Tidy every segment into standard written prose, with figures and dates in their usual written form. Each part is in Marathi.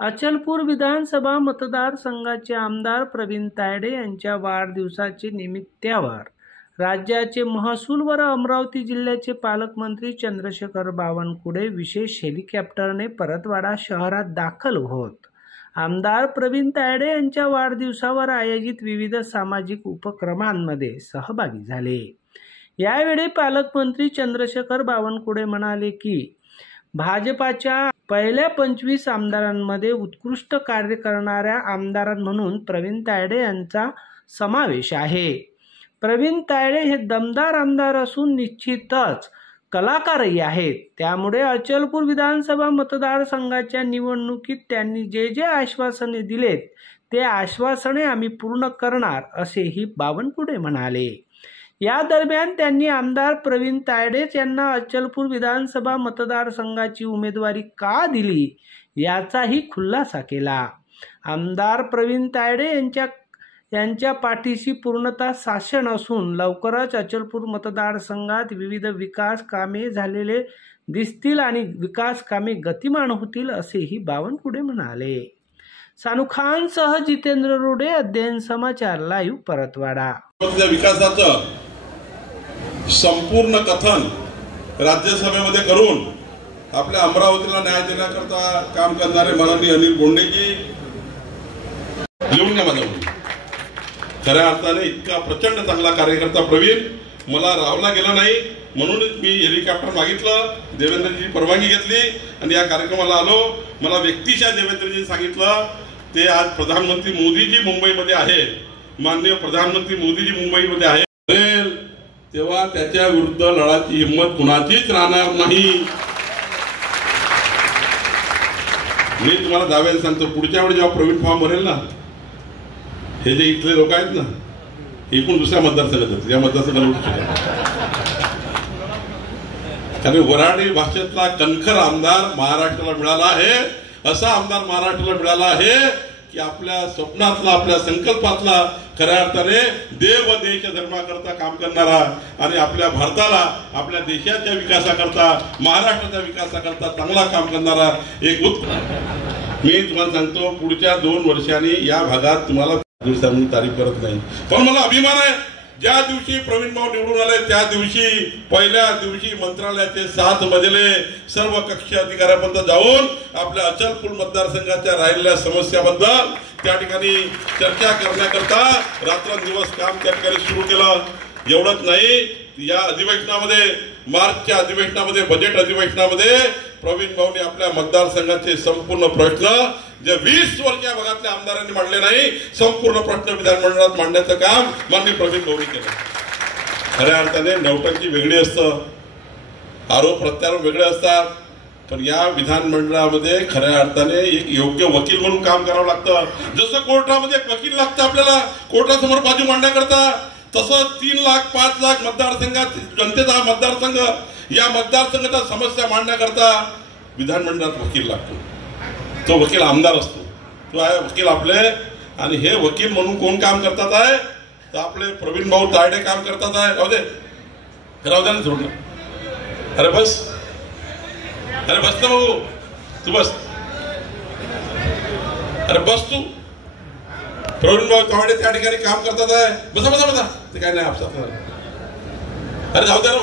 अचलपूर विधानसभा मतदारसंघाचे आमदार प्रवीण तायडे यांच्या वाढदिवसाचे निमित्तावर राज्याचे महसूल व अमरावती जिल्ह्याचे पालकमंत्री चंद्रशेखर बावनकुळे विशेष हेलिकॉप्टरने परतवाडा शहरात दाखल होत आमदार प्रवीण तायडे यांच्या वाढदिवसावर आयोजित विविध सामाजिक उपक्रमांमध्ये सहभागी झाले। यावेळी पालकमंत्री चंद्रशेखर बावनकुळे म्हणाले की भाजपाच्या पहिल्या 25 आमदारांमध्ये उत्कृष्ट कार्य करणाऱ्या आमदार म्हणून प्रवीण तायडे यांचा समावेश आहे। प्रवीण तायडे हे दमदार आमदार असून निश्चितच कलाकारही आहेत। त्यामुळे अचलपूर विधानसभा मतदारसंघाच्या निवडणुकीत त्यांनी जे जे आश्वासने दिलेत ते आश्वासने आम्ही पूर्ण करणार असेही बावनकुळे म्हणाले। या दरम्यान त्यांनी आमदार प्रवीण तायडे यांना अचलपूर विधानसभा मतदारसंघाची उमेदवारी का दिली याचाही खुलासा केला। आमदार प्रवीण तायडे यांच्या पाठीशी पूर्णतः शासन असून लवकरच अचलपूर मतदारसंघात विविध विकास कामे झालेले दिसतील आणि विकास कामे गतिमान होतील असेही बावनकुळे म्हणाले। सानू खान सह जितेंद्र रोडे, अध्ययन समाचार लाईव्ह, परतवाडा। विकासाचं संपूर्ण कथन राज्यसभेमध्ये करून आपल्या अमरावतीला न्याय देण्याकरता काम करणारे माननीय अनिल बोंडेजी लिहून घ्या माझ्याकडून। खऱ्या अर्थाने इतका प्रचंड चांगला कार्यकर्ता प्रवीण मला रावला गेला नाही म्हणूनच मी हेलिकॉप्टर मागितलं, देवेंद्रजी परवानगी घेतली आणि या कार्यक्रमाला आलो। मला व्यक्तिशः देवेंद्रजी सांगितलं ते आज प्रधानमंत्री मोदीजी मुंबईमध्ये आहे, माननीय प्रधानमंत्री मोदीजी मुंबईमध्ये आहे, तेव्हा त्याच्या विरुद्ध लढाची हिंमत कुणाचीच राहणार नाही। मी तुम्हाला दाव्याने सांगतो, पुढच्या वेळी जेव्हा प्रवीण फॉर्म भरेल ना, हे जे इथले लोक आहेत ना, एकूण दुसऱ्या मतदारसंघात या मतदारसंघाला उठू शकतात, कारण वऱ्हाडी भाषेतला कणखर आमदार महाराष्ट्राला मिळाला आहे। असा आमदार महाराष्ट्राला मिळाला आहे की आपल्या स्वप्नातला, आपल्या संकल्पातला खऱ्या अर्थाने देव व देश धर्माकरता काम करणारा आणि आपल्या भारताला, आपल्या देशाच्या विकासाकरता, महाराष्ट्राच्या विकासाकरता चांगला काम करणारा एक मी तुम्हाला सांगतो, पुढच्या 2 वर्षांनी या भागात तुम्हाला दिवसांनी तारीफ करत नाही, पण मला अभिमान आहे ज्या दिवशी प्रवीण भाऊ निवडून आले त्या दिवशी पहिल्या दिवशी मंत्रालयाचे 7 मजले सर्व कक्ष अधिकाऱ्यांपर्यंत जाऊन आपल्या अचलपूर मतदारसंघाच्या राहिलेल्या समस्याबद्दल त्या ठिकाणी चर्चा करण्याकरता रात्रंदिवस काम त्या ठिकाणी सुरू केलं। एवढंच नाही, या अधिवेशनामध्ये, मार्चच्या अधिवेशनामध्ये, बजेट अधिवेशनामध्ये प्रवीण भाऊने आपल्या मतदारसंघाचे संपूर्ण प्रश्न जे 20 वर्षा भागातल्या आमदारांनी मांडले नाही, संपूर्ण प्रश्न विधानमंडळात मांडण्याचं काम माननीय प्रवीण भाऊनी केलं। खऱ्या अर्थाने नौटंकी वेगळी असतं, आरोप प्रत्यारोप वेगळे असतात, पण या विधानमंडळामध्ये खऱ्या अर्थाने एक योग्य वकील म्हणून काम करावं लागतं। जसं कोर्टामध्ये एक वकील लागतं आपल्याला कोर्टासमोर बाजू मांडण्याकरता, तसं 3 लाख 5 लाख मतदारसंघात जनतेचा हा मतदारसंघ, या मतदारसंघाच्या समस्या मांडण्याकरता विधानमंडळात वकील लागतो। तो वकील आमदार असतो, तो आहे वकील आपले। आणि हे वकील म्हणून कोण काम करतात आहे तर आपले प्रवीण भाऊ तायडे काम करतात आहे। राहू दे ना थोडं, अरे बस, अरे बस ना भाऊ, तू बस, अरे बस तू। प्रवीण भाऊ तायडे त्या ठिकाणी काम करतात आहे, बसा बसा बसा, ते काय नाही आपसात, अरे जाऊ दे ना,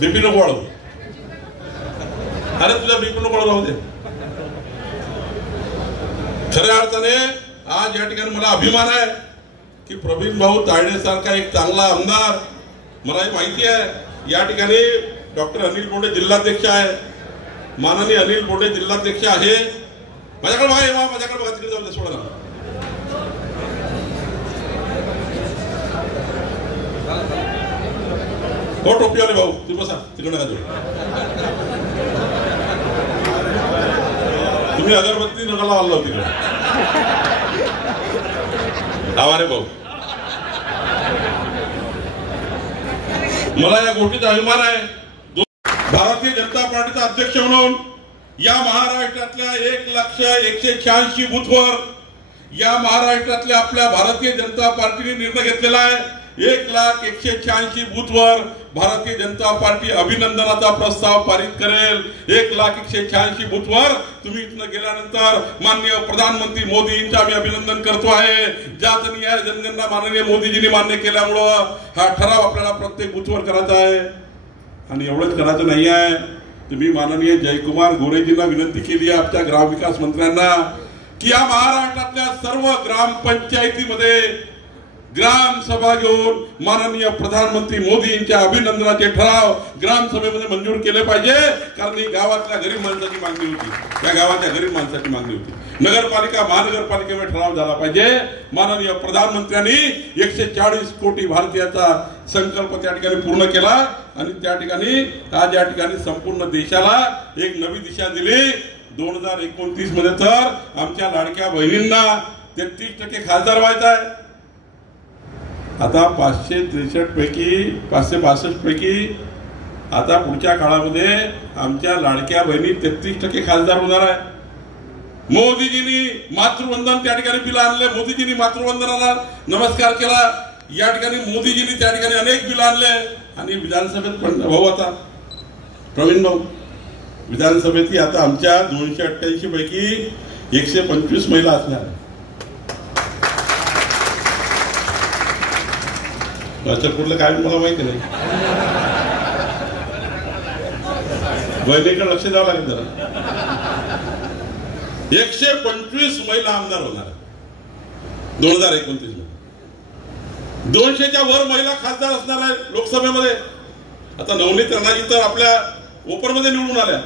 बीपी नको वाढवू, अरे तुझ्या बीपी नको वाढवू, राहू दे। खऱ्या अर्थाने आज या ठिकाणी मला अभिमान आहे की प्रवीण भाऊ तायडे सारखा एक चांगला आमदार, मला माहिती आहे या ठिकाणी डॉक्टर अनिल बोंडे जिल्हाध्यक्ष आहे, माननीय अनिल बोंडे जिल्हाध्यक्ष आहे। माझ्याकडे बघा, माझ्याकडे बघा, तिकडे जाऊ दे, सोडा ना। हो टोपीवाले भाऊ, तू बसा तिकडे का तुम्ही अगरबत्ती नकाला आला तिकडे, आवारे भाऊ। मला या गोष्टीचा अभिमान आहे, भारतीय जनता पार्टीचा अध्यक्ष म्हणून या महाराष्ट्रातल्या 1,186 बूथवर या महाराष्ट्रातल्या आपल्या भारतीय जनता पार्टीने निर्णय घेतलेला आहे 1,186 बूथवर भारतीय जनता पार्टी अभिनंदनाचा प्रस्ताव पारित करेल. 1,186 बूथवर तुम्ही इथनं गेल्यानंतर माननीय प्रधानमंत्री मोदींचं आम्ही अभिनंदन करतो आहे. जातनीय जनगणना माननीय मोदीजींनी मान्य केल्यामुळं हा ठराव आपल्याला प्रत्येक बूथवर करायचा आहे. आणि एवढंच करायचं नाही आहे, तुम्ही माननीय जयकुमार गोरेजींना विनंती केली आहे आमच्या ग्रामविकास मंत्र्यांना की या महाराष्ट्रातल्या सर्व ग्रामपंचायतीमध्ये ग्रामसभा घेऊन माननीय प्रधानमंत्री मोदी यांच्या अभिनंदनाचे ठराव ग्रामसभेमध्ये मंजूर केले पाहिजे. कारण ही गावातल्या गरीब माणसाची मागणी होती, या गावाच्या गरीब माणसाची मागणी होती. नगरपालिका महानगरपालिकेमध्ये ठराव झाला पाहिजे. माननीय प्रधानमंत्र्यांनी 140 कोटी भारतीयांचा संकल्प त्या ठिकाणी पूर्ण केला आणि त्या ठिकाणी आज या ठिकाणी संपूर्ण देशाला एक नवी दिशा दिली. 2029 मध्ये तर आमच्या लाडक्या बहिणींना 33% खासदार व्हायचा आहे. आता 563 पैकी 562 पैकी आता पुढच्या काळामध्ये आमच्या लाडक्या बहिणी 33% खासदार होणार आहे. मोदीजींनी मातृवंदन त्या ठिकाणी बिल आणले, मोदीजींनी मातृवंदनाला नमस्कार केला. या ठिकाणी मोदीजींनी त्या ठिकाणी अनेक बिल आणले आणि विधानसभेत पण भाऊ आता प्रवीण भाऊ विधानसभेत आता आमच्या 288 पैकी 125 महिला असणार. कुठलं काय मला माहिती नाही, बहिणीकडे लक्ष द्यावं लागेल जरा. 125 महिला आमदार होणार 2029 मध्ये. 200च्या वर महिला खासदार असणार आहे लोकसभेमध्ये. आता नवनीत राणाजी तर आपल्या ओपन मध्ये निवडून आल्या,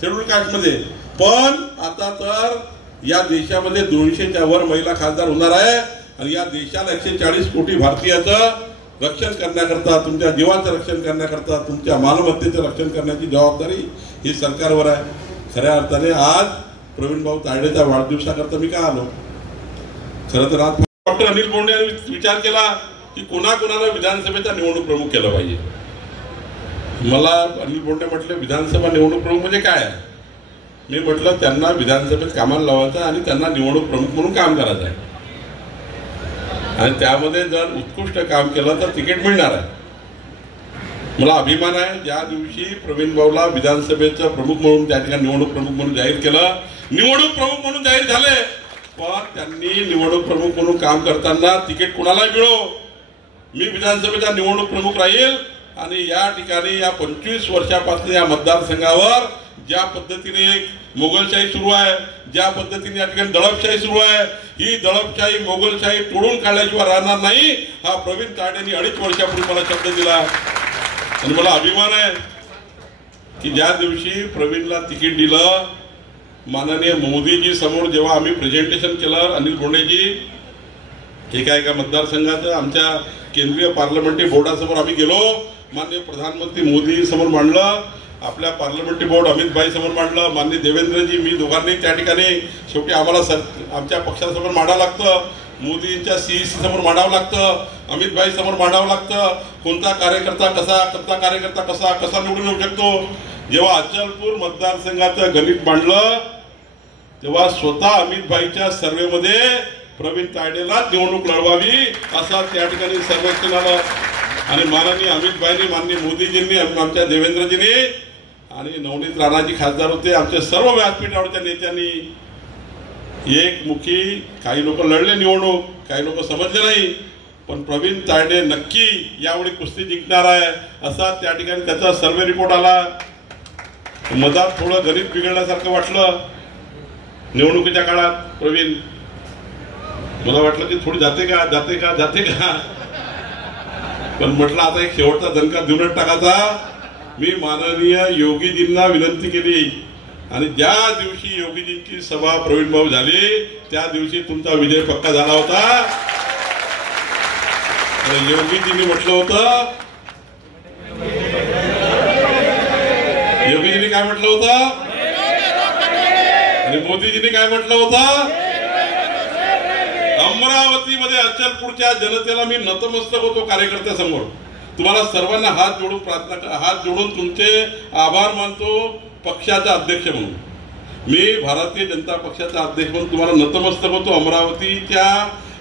शेड्यूल कास्ट मध्ये, पण आता तर या देशामध्ये 200च्या वर महिला खासदार होणार आहे. आणि या देशाला 140 कोटी भारतीयाचं रक्षण करण्याकरता, तुमच्या जीवाचं रक्षण करण्याकरता, तुमच्या मालमत्तेचं रक्षण करण्याची जबाबदारी ही सरकारवर आहे. खऱ्या अर्थाने आज प्रवीण भाऊ तायडेच्या वाढदिवसाकरता मी काय आलो. खरं तर आज डॉक्टर अनिल बोंडे यांनी विचार केला की कोणाकोणाला विधानसभेचा निवडणूक प्रमुख केला पाहिजे. मला अनिल बोंडे म्हटले विधानसभा निवडणूक प्रमुख म्हणजे काय. मी म्हटलं त्यांना विधानसभेत कामाला लावायचं आणि त्यांना निवडणूक प्रमुख म्हणून काम करायचं आहे आणि त्यामध्ये जर उत्कृष्ट काम केलं तर तिकीट मिळणार आहे. मला अभिमान आहे ज्या दिवशी प्रवीण भाऊला विधानसभेचं प्रमुख म्हणून त्या ठिकाणी निवडणूक प्रमुख म्हणून जाहीर केलं. निवडणूक प्रमुख म्हणून जाहीर झाले, पण त्यांनी निवडणूक प्रमुख म्हणून काम करताना तिकीट कुणाला मिळो, मी विधानसभेचा निवडणूक प्रमुख राहील. आणि या ठिकाणी या 25 वर्षापासून या मतदारसंघावर ज्या पद्धतीने मोगलशाही सुरू आहे, ज्या पद्धतीने या ठिकाणी दडपशाही सुरू आहे, ही दडपशाही मोगलशाही तोडून काढल्याशिवाय राहणार नाही. हा प्रवीण तायडेंनी 2.5 वर्षापूर्वी मला शब्द दिला आणि मला अभिमान आहे की ज्या दिवशी प्रवीणला तिकीट दिलं, माननीय मोदीजी समोर जेव्हा आम्ही प्रेझेंटेशन केलं, अनिल बोंडेजी एका मतदारसंघाचं आमच्या केंद्रीय पार्लमेंटरी बोर्डासमोर आम्ही गेलो, माननीय प्रधानमंत्री मोदी समोर मांडलं, आपल्या पार्लमेंटरी बोर्ड अमित भाई समोर मांडलं, माननीय देवेंद्रजी मी दोघांनी त्या ठिकाणी शेवटी आम्हाला आमच्या पक्षासमोर मांडावं लागतं, मोदींच्या सीईसी समोर मांडावं लागतं, अमित भाई समोर मांडावं लागतं. कोणता कार्यकर्ता कसा निवडून येऊ शकतो. जेव्हा अचलपूर मतदारसंघाचं गणित मांडलं तेव्हा स्वतः अमित भाईच्या सर्वेमध्ये प्रवीण तायडेला निवडणूक लढवावी असा त्या ठिकाणी सर्वेक्षण आलं आणि माननीय अमित भाईंनी, माननीय मोदीजींनी, आमच्या देवेंद्रजींनी आणि नवनीत राणाजी खासदार होते, आमच्या सर्व व्यासपीठावरच्या नेत्यांनी एकमुखी काही लोक लढले निवडणूक, काही लोक समजले नाही, पण प्रवीण तायडे नक्की यावेळी कुस्ती जिंकणार आहे असा त्या ठिकाणी त्याचा सर्वे रिपोर्ट आला. मधात थोडं गणित बिघडल्यासारखं वाटलं निवडणुकीच्या काळात. प्रवीण मला वाटलं की थोडी जाते का पण म्हटलं आता एक शेवटचा दणका देऊनच टाकायचा. मी माननीय योगीजींना विनंती केली आणि ज्या दिवशी योगीजींची सभा प्रवीण भाऊ झाली त्या दिवशी तुमचा विजय पक्का झाला होता. योगीजींनी म्हटलं होतं, योगीजींनी काय म्हटलं होतं आणि मोदीजींनी काय म्हटलं होतं. अमरावतीमध्ये अचलपूरच्या जनतेला मी नतमस्तक होतो कार्यकर्त्यासमोर. तुम्हाला सर्वांना हात जोडून तुमचे आभार मानतो पक्षाचा अध्यक्ष म्हणून. मी भारतीय जनता पक्षाचा अध्यक्ष म्हणून तुम्हाला नतमस्तक होतो. अमरावतीच्या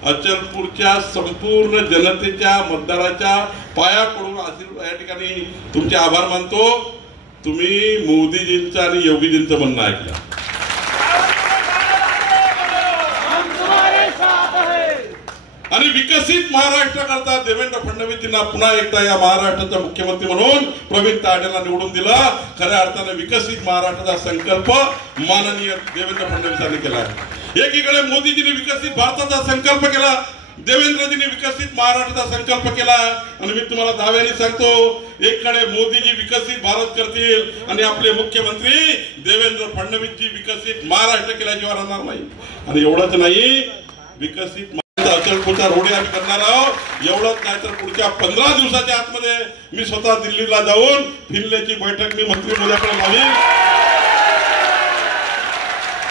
अचलपूरच्या संपूर्ण जनतेच्या मतदाराच्या पाया पडून या ठिकाणी तुमचे आभार मानतो. तुम्ही मोदीजींचं आणि योगीजींचं म्हणणं ऐकलं. आणि विकसित महाराष्ट्र करता देवेंद्र फडणवीसजींना पुन्हा एकदा या महाराष्ट्राचा मुख्यमंत्री म्हणून प्रवीण तायडेला निवडून दिला. खऱ्या अर्थाने विकसित महाराष्ट्राचा संकल्प माननीय देवेंद्र फडणवीसांनी केला. एकीकडे मोदीजींनी विकसित भारताचा संकल्प केला, देवेंद्रजींनी विकसित महाराष्ट्राचा संकल्प केला. आणि मी तुम्हाला दाव्याने सांगतो, एकीकडे मोदीजी विकसित भारत करतील आणि आपले मुख्यमंत्री देवेंद्र फडणवीसजी विकसित महाराष्ट्र केल्याशिवाय राहणार नाही. आणि एवढंच नाही, विकसित अचलपूरचा रोड आम्ही करणार आहोत. एवढंच नाही तर पुढच्या 15 दिवसाच्या आतमध्ये मी स्वतः दिल्लीला जाऊन फिनलेची बैठक मी मंत्री महोदयाकडे लावीन.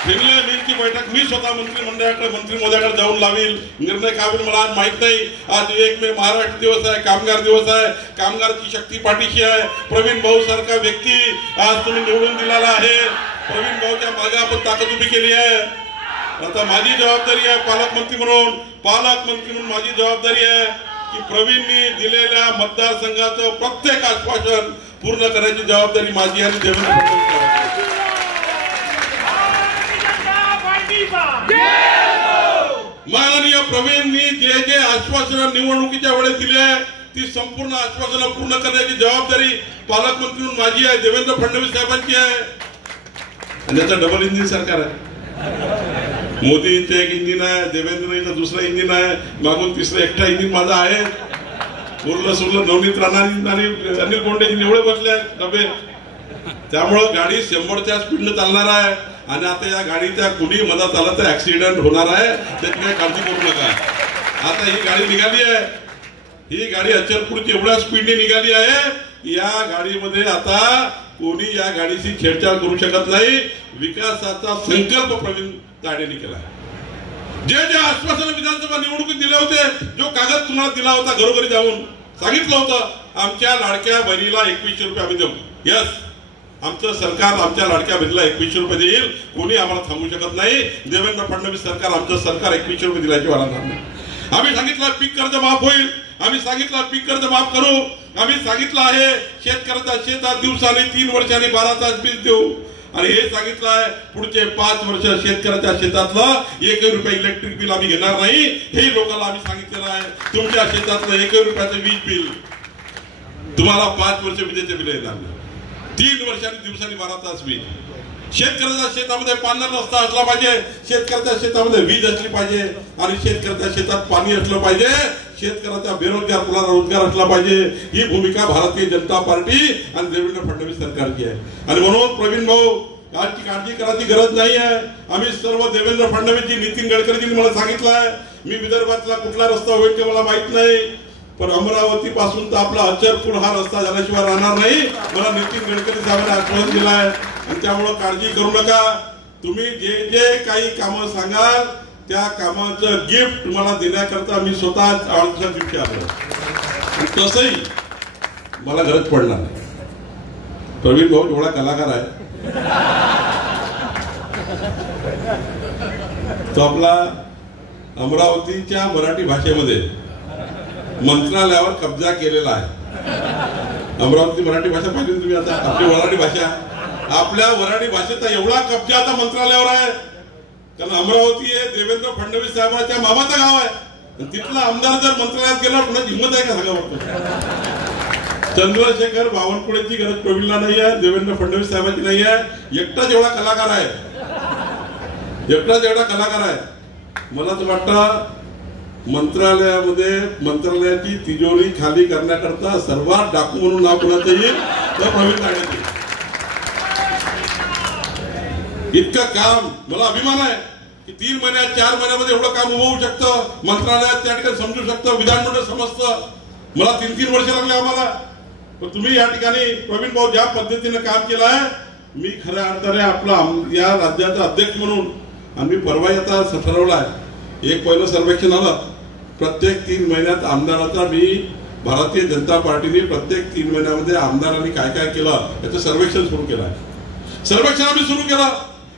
फिनले मीलची बैठक मी स्वतः मंत्री महोदयाकडे जाऊन लावील. निर्णय काय होईल मला आज माहित नाही. आज 1 मे महाराष्ट्र दिवस आहे, कामगार दिवस आहे. कामगारची शक्ती पाठीशी आहे. प्रवीण भाऊ सारखा व्यक्ती आज तुम्ही निवडून दिलेला आहे. प्रवीण भाऊच्या मागे आपण ताकद उभी केली आहे. आता माझी जबाबदारी आहे पालकमंत्री म्हणून माझी जबाबदारी आहे की प्रवीणनी दिलेल्या मतदारसंघाचं प्रत्येक आश्वासन पूर्ण करण्याची जबाबदारी माझी आणि देवेंद्र फडणवीस. माननीय प्रवीणनी जे आश्वासन निवडणुकीच्या वेळेस दिले ती संपूर्ण आश्वासनं पूर्ण करण्याची जबाबदारी पालकमंत्री म्हणून माझी आहे, देवेंद्र फडणवीस साहेबांची आहे. आणि त्याचं डबल इंजिन सरकार आहे. मोदींचं एक इंजिन आहे, देवेंद्रचं दुसरं इंजिन आहे, मागून तिसरं एकटा इंजिन माझा आहे. उरलं सुरलं नवनीत राणा आणि अनिल कोंडेजी एवढे बसले आहेत डबे. त्यामुळं गाडी 100च्या स्पीडनं चालणार आहे. आणि आता या गाडीच्या कुणी मधात आला तर ऍक्सिडेंट होणार आहे, त्याची काही काळजी करू नका. आता ही गाडी निघाली आहे, ही गाडी अचलपूरची एवढ्या स्पीडने निघाली आहे, या गाडीमध्ये आता कोणी या गाडीची छेडछाड करू शकत नाही. विकासाचा संकल्प प्रवीण तायडेंनी केला. जे आश्वासन विधानसभा निवडणुकीत दिले होते, जो कागद तुम्हाला दिला होता, घरोघरी जाऊन सांगितलं होतं आमच्या लाडक्या बहिणीला 2100 रुपये आम्ही देऊ. यस, आमचं सरकार आमच्या लाडक्या बहिणीला 2100 रुपये देईल. कोणी आम्हाला थांबवू शकत नाही. देवेंद्र फडणवीस सरकार, आमचं सरकार 2100 रुपये दिल्याशिवाय राहणार नाही. आम्ही सांगितलं पीक कर्ज माफ होईल, आम्ही सांगितलं पीक कर्ज माफ करू, आम्ही सांगितलं आहे शेतकऱ्याचा शेतात दिवसाने 3 वर्षांनी 12 तास वीज देऊ. आणि हे सांगितलं आहे पुढचे 5 वर्ष शेतकऱ्याच्या शेतातलं 1 रुपये इलेक्ट्रिक बिल आम्ही घेणार नाही. हे लोकांना आम्ही सांगितलेलं आहे. तुमच्या शेतातलं 1 रुपयाचं वीज बिल तुम्हाला 5 वर्ष विजेचे बिल येणार नाही. 3 वर्षांनी दिवसांनी 12 तास वीज. शेतकऱ्याच्या शेतामध्ये पाण्याचा रस्ता असला पाहिजे, शेतकऱ्याच्या शेतामध्ये वीज असली पाहिजे आणि शेतकऱ्याच्या शेतात पाणी असलं पाहिजे. शेतकऱ्याच्या बेरोजगार मुलांना रोजगार असला पाहिजे. ही भूमिका भारतीय जनता पार्टी आणि देवेंद्र फडणवीस सरकारची आहे. आणि म्हणून प्रवीण भाऊ आजची काळजी करायची गरज नाही आहे. आम्ही सर्व देवेंद्र फडणवीसजी, नितीन गडकरीजींनी मला सांगितलं आहे, मी विदर्भातला कुठला रस्ता होईल ते मला माहित नाही, पण अमरावती पासून तर आपला अचलपूर हा रस्ता झाल्याशिवाय राहणार नाही, मला नितीन गडकरी साहेबांनी आश्वासन दिलं आहे. आणि त्यामुळे काळजी करू नका. तुम्ही जे काही कामं सांगाल त्या कामाचं गिफ्ट मला देण्याकरता मी स्वतः 8 दिवशी आलो. तसंही मला गरज पडणार नाही. प्रवीण भाऊ एवढा कलाकार आहे, तो आपला अमरावतीच्या मराठी भाषेमध्ये मंत्रालयावर कब्जा केलेला आहे. अमरावती मराठी भाषा पाहिजे तुम्ही. आता आपली वराडी भाषा, आपल्या वराडी भाषेचा एवढा कब्जा आता मंत्रालयावर आहे, कारण अमरावती हे देवेंद्र फडणवीस साहेबांच्या मामाचं गाव आहे. तिथला आमदार जर मंत्रालयात गेला, कुणाची हिंमत आहे का सांगा बघतो. चंद्रशेखर बावनकुळेची गरज प्रवीणला नाही आहे, देवेंद्र फडणवीस साहेबांची नाही आहे. एकटाच एवढा कलाकार आहे, एकटाच एवढा कलाकार आहे. मला तर वाटतं मंत्रालयामध्ये मंत्रालयाची तिजोरी खाली करण्याकरता सर्वात डाकू म्हणून नाव कोणाचं येईल तर प्रवीण तायडेचे. इतकं काम, मला अभिमान आहे की 3 महिन्यात 4 महिन्यामध्ये एवढं काम उभं होऊ शकतं. मंत्रालयात त्या ठिकाणी समजू शकतं, विधानमंडळ समजतं. मला 3-3 वर्ष लागले आम्हाला. पण तुम्ही या ठिकाणी प्रवीण भाऊ ज्या पद्धतीने काम केलं आहे, मी खऱ्या अर्थाने आपला या राज्याचा अध्यक्ष म्हणून आम्ही परवा आता ठरवलं आहे. एक पहिलं सर्वेक्षण आलं, प्रत्येक 3 महिन्यात आमदाराचा मी भारतीय जनता पार्टीने प्रत्येक 3 महिन्यामध्ये आमदारांनी काय काय केलं याचं सर्वेक्षण सुरू केलं आहे. सर्वेक्षण आम्ही सुरू केलं.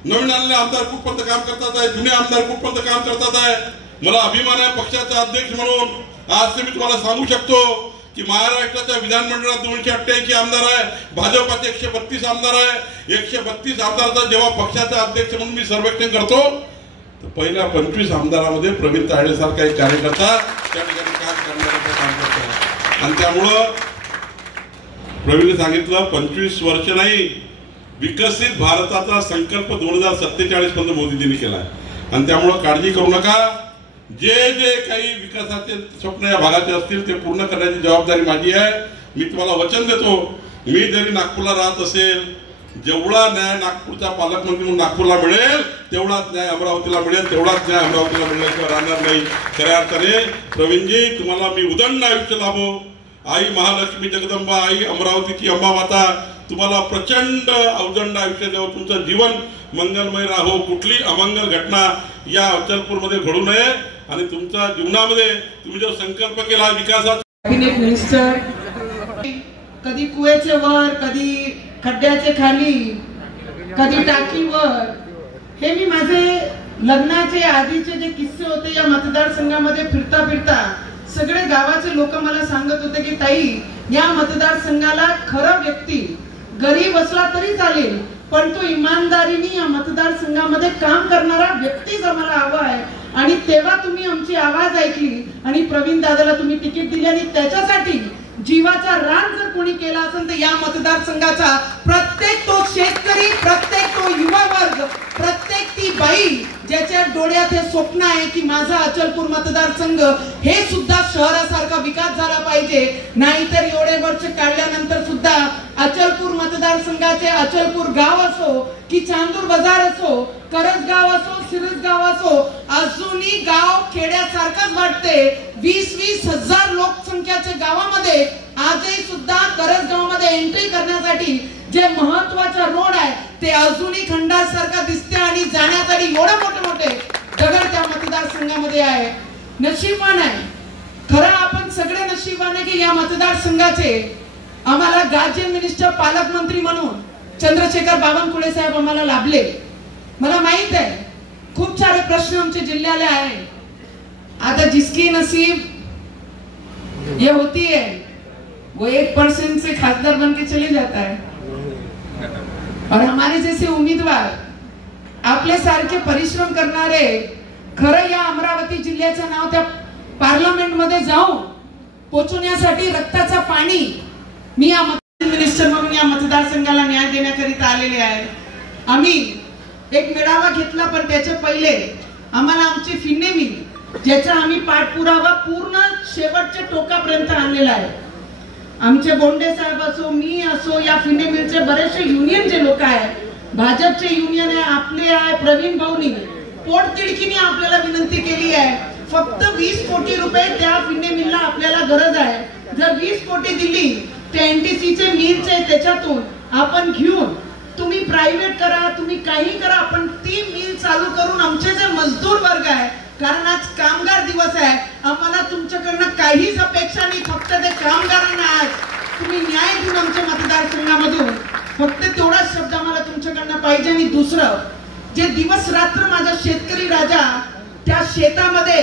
नवीन आलेले आमदार कुठपर्यंत काम करतात आहे, जुने आमदार कुठपर्यंत काम करतात आहे, मला अभिमान आहे पक्षाचा अध्यक्ष म्हणून आज मी तुम्हाला सांगू शकतो की महाराष्ट्राच्या विधानमंडळात 288 आमदार आहे, भाजपाचे 132 आमदार आहे. 132 आमदाराचा जेव्हा पक्षाचा अध्यक्ष म्हणून मी सर्वेक्षण करतो तर पहिल्या 25 आमदारामध्ये प्रवीण तायडे सारखा एक कार्यकर्ता त्या ठिकाणी काम करण्याचं काम करतो. आणि त्यामुळं प्रवीणने सांगितलं 25 वर्ष नाही, विकसित भारताचा संकल्प 2047 पर्यंत मोदीजींनी केलाय. आणि त्यामुळं काळजी करू नका, जे जे काही विकासाचे स्वप्न या भागाचे असतील ते पूर्ण करण्याची जबाबदारी माझी आहे. मी तुम्हाला वचन देतो, मी जरी नागपूरला राहत असेल, जेवढा न्याय नागपूरचा पालकमंत्री म्हणून नागपूरला मिळेल तेवढाच न्याय अमरावतीला मिळेल, तेवढाच न्याय अमरावतीला मिळण्याशिवाय राहणार नाही. खऱ्या अर्थाने प्रवीणजी तुम्हाला मी उदंड आयुष्य लाभो. आई महालक्ष्मी जगदंबा, आई अमरावतीची अंबा माता तुम्हाला प्रचंड अवदंड आयुष्य देव, तुमचं जीवन मंगलमय राहो, कुठली अमंगल घटना या अचलपूरमध्ये घडू नये. आणि तुमच्या जीवनामध्ये तुम्ही जो संकल्प केला विकासाचा, कॅबिनेट मिनिस्टर कधी कुवेचे वर, कधी खड्ड्याचे खाली, कधी टाकीवर, हे मी माझे लग्नाचे आधीचे जे किस्से होते या मतदारसंघामध्ये फिरता फिरता सगळे गावाचे लोक मला सांगत होते की ताई, या मतदारसंघाला खरं व्यक्ती गरीब असला तरी चालेल, पण तो इमानदारीने या मतदारसंघामध्ये काम करणारा व्यक्तीच आम्हाला हवा आहे. आणि तेव्हा तुम्ही आमची आवाज ऐकली आणि प्रवीण दादाला तुम्ही तिकीट दिली. आणि त्याच्यासाठी जीवाचा रान जर कोणी केला असेल तर या मतदारसंघाचा प्रत्येक तो शेतकरी, प्रत्येक तो युवा वर्ग, प्रत्येक ती बाई ज्याच्या डोळ्यात हे स्वप्न आहे की माझा अचलपूर मतदारसंघ हे सुद्धा शहरासारखा विकास झाला पाहिजे. नाहीतर एवढे वर्ष काढल्यानंतर सुद्धा अचलपूर मतदारसंघाचे अचलपूर गाव असो की चांदूर बाजार असो, करजगाव असो, सिरसगाव असो, अजूनही गाव खेड्यासारखंच वाटते. 20-20 हजार लोकसंख्याच्या गावामध्ये आजही सुद्धा करजगावमध्ये एंट्री करण्यासाठी जे महत्वाचा रोड आहे ते अजूनही खंडासारखा दिसते. आणि जाण्यासाठी एवढे मोठे मोठे दगड त्या मतदारसंघामध्ये आहे. नशीबवान आहे खरं, आपण सगळे नशीबवान आहे की या मतदारसंघाचे आम्हाला गार्जियन मिनिस्टर, पालकमंत्री म्हणून चंद्रशेखर बावनकुळे साहेब आम्हाला लाभले. मला माहित आहे खूप सारे प्रश्न आमच्या जिल्ह्याला आहे. आता जिसकी नसीब ये होती है वो 1% से खासदार बन के चले जाता है. और हमारे जैसे उम्मीदवार, आपले सारखे परिश्रम करणारे, खरं या अमरावती जिल्ह्याचं नाव त्या पार्लमेंट मध्ये जाऊन पोहोचवण्यासाठी रक्ताचा पाणी मी या मिनिस्टर म्हणून या मतदारसंघाला न्याय देण्याकरिता आलेले आहे. आम्ही एक मेळावा घेतला, पण त्याच्या पहिले आम्हाला आमची फिन्ने मिली ज्याचा आम्ही पाठपुरावा पूर्ण शेवटच्या टोकापर्यंत आणलेला आहे. आमचे बोंडे साहेब असो, मी असो, या फिन्ने मिलचे बरेचसे युनियन जे लोक आहेत, भाजपचे युनियन आहे, आपले आहे, प्रवीण भाऊनी पोटतिडकीने आपल्याला विनंती केली आहे. फक्त 20 कोटी रुपये त्या फिन्ने मिलला आपल्याला गरज आहे. जर 20 कोटी दिली ते एनटीसीचे मिलचे त्याच्यातून आपण घेऊन तुम्ही प्रायव्हेट करा, तुम्ही काही करा, आपण ती मिल चालू करून आमचे जे मजदूर वर्ग आहे, कारण आज कामगार दिवस आहे, आम्हाला तुमच्याकडनं काहीच अपेक्षा नाही, फक्त ते कामगारांना आज तुम्ही न्याय देऊन आमच्या मतदारसंघामधून फक्त तेवढाच शब्द आम्हाला तुमच्याकडनं पाहिजे. आणि दुसरं, जे दिवस रात्र माझा शेतकरी राजा त्या शेतामध्ये,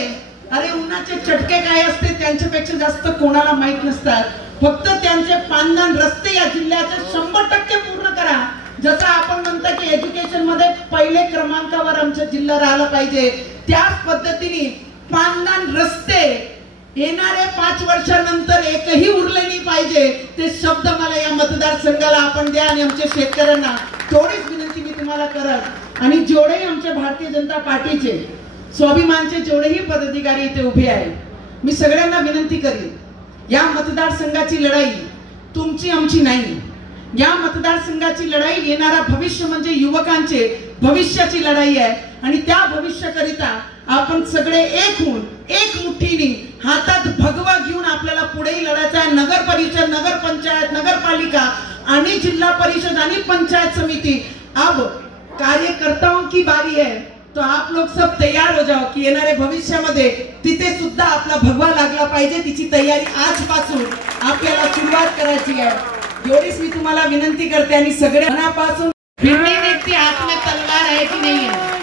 अरे उन्हाचे चटके काय असते त्यांच्यापेक्षा जास्त कोणाला माहित नसतात. फक्त त्यांचे पांदण रस्ते या जिल्ह्याचे 100% पूर्ण करा. जसं आपण म्हणतो की एज्युकेशन मध्ये पहिले क्रमांकावर आमचा जिल्हा राहिला पाहिजे, त्याच पद्धतीने पांदण रस्ते येणारे 5 वर्षानंतर एकही उरले नाही पाहिजे. ते शब्द मला या मतदारसंघाला आपण द्या. आणि आमच्या शेतकऱ्यांना थोडीच विनंती मी तुम्हाला करत, आणि जेवढेही आमच्या भारतीय जनता पार्टीचे स्वाभिमानचे जेवढेही पदाधिकारी इथे उभे आहेत, मी सगळ्यांना विनंती करीन, या मतदारसंघाची लढाई तुमची आमची नाही. या मतदारसंघाची लढाई येणारा भविष्य म्हणजे युवकांचे भविष्याची लढाई आहे. आणि त्या भविष्याकरिता आपण सगळे एक होऊन, एक मुठ्ठीने हातात भगवा घेऊन आपल्याला पुढेही लढायचं आहे. नगर परिषद, नगर पंचायत, नगरपालिका आणि जिल्हा परिषद आणि पंचायत समिति, अब कार्यकर्ताओं की बारी है. तो आप लोग सब तैयार हो जाओ की येणारे भविष्यामध्ये तिथे सुद्धा आपला भगवा लागला पाहिजे. तिची तयारी आजपासून आपल्याला सुरुवात करायची आहे. एवढीच मी तुम्हाला विनंती करते. आणि सगळे मनापासून फिरणी व्यक्ती हात में तलवार आहे की नाही आहे.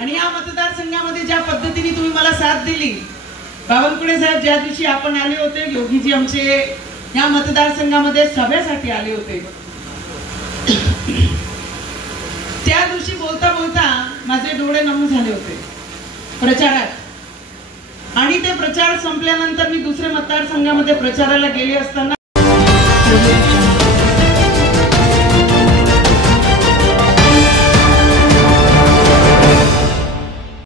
आणि या मतदारसंघामध्ये ज्या पद्धतीने तुम्ही मला साथ दिली. बावनकुळे साहेब ज्या दिवशी आपण आले होते, योगीजी आमचे या मतदारसंघामध्ये सभेसाठी आले होते, त्या दिवशी बोलता बोलता माझे डोळे नम झाले होते प्रचारात. आणि ते प्रचार संपल्यानंतर मी दुसऱ्या मतदारसंघामध्ये प्रचाराला गेले असताना